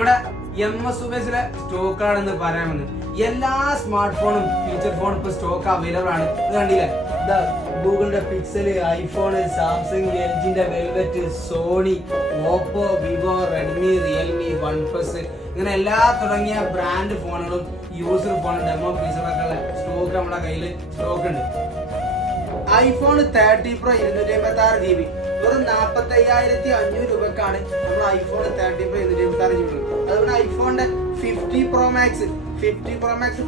നമ്മുടെ MS ഉപേസിലെ സ്റ്റോക്കാണെന്ന് പറയാൻ വന്നത്. എല്ലാ സ്മാർട്ട് ഫോണും ഫീച്ചർ ഫോണും ഇപ്പൊ സ്റ്റോക്ക് അവൈലബിൾ ആണ്. ഇത് കണ്ടില്ലേ, ഗൂഗിളിന്റെ പിക്സൽ, ഐഫോൺ, സാംസങ്, LGന്റെ Velvet, Sony, Oppo, Vivo, Redmi, Realme, OnePlus, ഇങ്ങനെ എല്ലാ തുടങ്ങിയ ബ്രാൻഡ് ഫോണുകളും യൂസർ ഫോൺ ഡെമോ ഫീച്ചറൊക്കെ ഉള്ള സ്റ്റോക്ക് നമ്മുടെ കയ്യിൽ സ്റ്റോക്ക് ഉണ്ട്. iPhone 30 Pro 256 GB വെറും 45,500 രൂപക്കാണ് നമ്മൾ iPhone 30 Pro 256 GB. അതുകൊണ്ട് ഐഫോണിന്റെ 50 Pro Max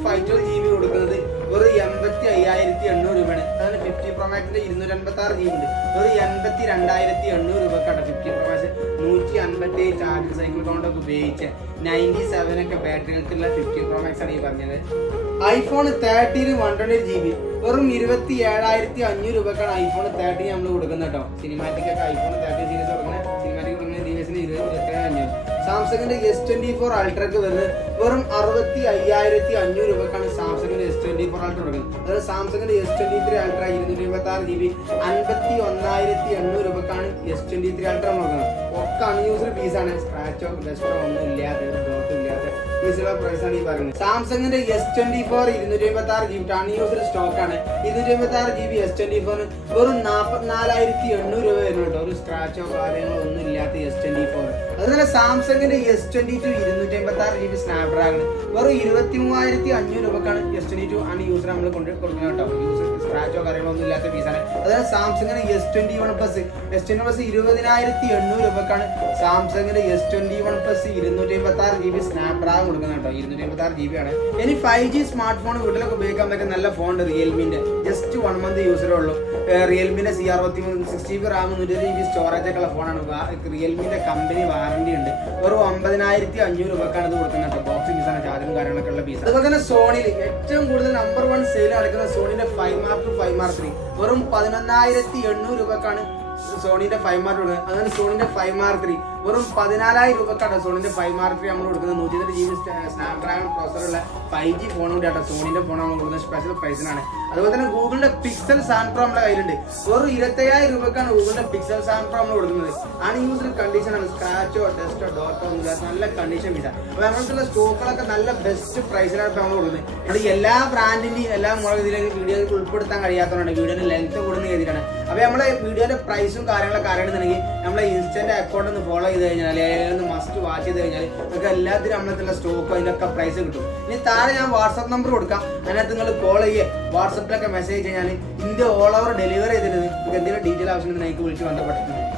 512 GB കൊടുക്കുന്നത് വെറും 85,800 രൂപയാണ്. അതാണ് 50 Pro Maxന്റെ 256 GB ഉണ്ട്. വെറും 82,800 രൂപക്കാണ് 50 Pro Max. 157 ചാർജിംഗ് സൈക്കിൾ കൊണ്ടൊക്കെ ഉപയോഗിച്ച് 97 ഒക്കെ ബാറ്ററി ഹെൽത്തുള്ള 50 Pro Max ആണ് ഈ പറഞ്ഞത്. iPhone 30 120 GB വെറും 27,500 രൂപക്കാണ് iPhone 30 നമ്മൾ കൊടുക്കുന്നത് കേട്ടോ. സിനിമാറ്റിക് ഒക്കെ iPhone 30 സീരീസ് കൊടുക്കുന്നത്, സിനിമാറ്റിക് കൊടുക്കുന്ന ഡിവൈസിന് 27,500. സാംസങ്ങിന്റെ S24 അൾട്രക്ക് വരുന്നത് വെറും 65,500 രൂപക്കാണ് സാംസങ്ങിന്റെ S24 അൾട്ര കൊടുക്കുന്നത്. അതായത് സാംസങ്ങിന്റെ S23 അൾട്ര 256 GB 51,800 രൂപക്കാണ് S23 അൾട്ര കൊടുക്കുന്നത്. ഒക്കെ അൺയൂസ്ഡ് പീസാണ്, സ്ക്രാച്ചോ ഡസ്റ്റോ ഒന്നും ഇല്ലാതെ, ഡോട്ട് ഇല്ലാതെ പ്രൈസാണ് ഈ പറയുന്നത്. സാംസങ്ങിന്റെ S24 256 GB അൺയൂസ്ഡ് സ്റ്റോക്ക് ആണ്. 256 GB S24 വെറും 44,800 രൂപ വരുന്നു കേട്ടോ. ഒരു സ്ക്രാച്ചോ കാര്യങ്ങളോ ഒന്നും ഇല്ലാത്ത S24. അതുപോലെ സാംസങ്ങിന്റെ S22 256 GB സ്നാപ്ഡ്രാഗൺ വെറും 23,500 രൂപക്കാണ് S22 അൺയൂസ്ഡ് നമ്മൾ കൊടുക്കുന്നത് കേട്ടോ. യൂസർ സ്ക്രാച്ചോ കാര്യങ്ങളോ ഒന്നും ഇല്ലാത്ത പീസാണ്. അതുപോലെ സാംസങ്ങിന്റെ S21 Plus 20,800 രൂപക്കാണ് സാംസങ്ങിന്റെ S21 Plus 256 GB സ്നാപ്ഡ്രാഗൺ കൊടുക്കുന്നത് കേട്ടോ. 256 GB ആണ്. ഇനി 5G സ്മാർട്ട് ഫോൺ വീട്ടിലൊക്കെ ഉപയോഗിക്കാൻ പറ്റുന്ന നല്ല ഫോൺ ഉണ്ട് റിയൽമിന്റെ. ജസ്റ്റ് 1 month യൂസറേ ഉള്ളൂ. റിയൽമിന്റെ CR63 6GB RAM 120 GB storage ഒക്കെ ഉള്ള ഫോണാണ്. റിയൽമിന്റെ കമ്പനി വാറന്റി ഉണ്ട്. വെറും 9,500 രൂപക്കാണ് ഇത് കൊടുക്കുന്നത് കേട്ടോ. ബോക്സിംഗ് പീസാണ്, ചാർജും കാര്യങ്ങളൊക്കെ ഉള്ള പീസ്. അതുപോലെ തന്നെ സോണിയിൽ ഏറ്റവും കൂടുതൽ നമ്പർ 1 സെയിൽ നടക്കുന്ന സോണിന്റെ 5 Mark II 5 Mark III വെറും 11,800 രൂപക്കാണ് സോണിന്റെ 5 Mark കൊടുക്കുന്നത്. അതാണ് സോണിന്റെ 5 Mark III വെറും 14,000 രൂപക്കാണ് സോണിന്റെ 5 Mark III നമ്മൾ കൊടുക്കുന്നത്. 120 GB സ്നാപ്ഡ്രാഗൺ പ്രോസറുള്ള 5G ഫോൺ കൂടി ആട്ടോ. സോണിന്റെ ഫോൺ നമ്മൾ കൊടുക്കുന്നത് സ്പെഷ്യൽ പ്രൈസിനാണ്. അതുപോലെ തന്നെ ഗൂഗിളിന്റെ പിക്സൽ 7 Pro നമ്മുടെ കയ്യിലുണ്ട്. വെറും 25,000 രൂപക്കാണ് ഗൂഗിളിന്റെ പിക്സൽ 7 Pro നമ്മൾ കൊടുക്കുന്നത്. അൺയൂസ്ഡ് കണ്ടീഷൻ ആണ്, സ്ക്രാച്ചോ ഡസ്റ്റോ ഡോട്ടോ ഒന്നും ഇല്ലാത്ത നല്ല കണ്ടീഷൻ പീസാണ്. അപ്പൊ അങ്ങനത്തെ സ്റ്റോക്കുകളൊക്കെ നല്ല ബെസ്റ്റ് പ്രൈസിലാണ് ഇപ്പൊ നമ്മൾ കൊടുക്കുന്നത്. അത് എല്ലാ ബ്രാൻഡിന്റെയും എല്ലാ ഇതിലേക്ക് വീഡിയോയിൽ ഉൾപ്പെടുത്താൻ കഴിയാത്തതുകൊണ്ട് വീഡിയോയുടെ ലെങ്ത് കൂടുന്ന രീതിയിലാണ്. അപ്പൊ നമ്മളെ വീഡിയോയുടെ പ്രൈസും കാര്യങ്ങളൊക്കെ അറിയണമെന്നുണ്ടെങ്കിൽ നമ്മളെ ഇൻസ്റ്റന്റ് അക്കൗണ്ട് ഒന്ന് ഫോളോ ചെയ്ത് കഴിഞ്ഞാൽ, അല്ലെങ്കിൽ മസ്റ്റ് വാച്ച് ചെയ്ത് കഴിഞ്ഞാൽ നമുക്ക് എല്ലാത്തിനും നമ്മളെ സ്റ്റോക്കോ അതിലൊക്കെ പ്രൈസ് കിട്ടും. ഇനി താഴെ ഞാൻ വാട്സ്ആപ്പ് നമ്പർ കൊടുക്കാം, അതിനകത്ത് നിങ്ങൾ കോൾ ചെയ്യുക, വാട്സപ്പിലൊക്കെ മെസ്സേജ് കഴിഞ്ഞാൽ ഇന്ത്യ ഓൾ ഓവർ ഡെലിവറി ചെയ്തിട്ട് നിങ്ങൾക്ക് എന്തെങ്കിലും ഡീറ്റെയിൽ ആവശ്യമുണ്ടെങ്കിൽ എനിക്ക് വിളിച്ച് ബന്ധപ്പെട്ടിട്ടുണ്ട്.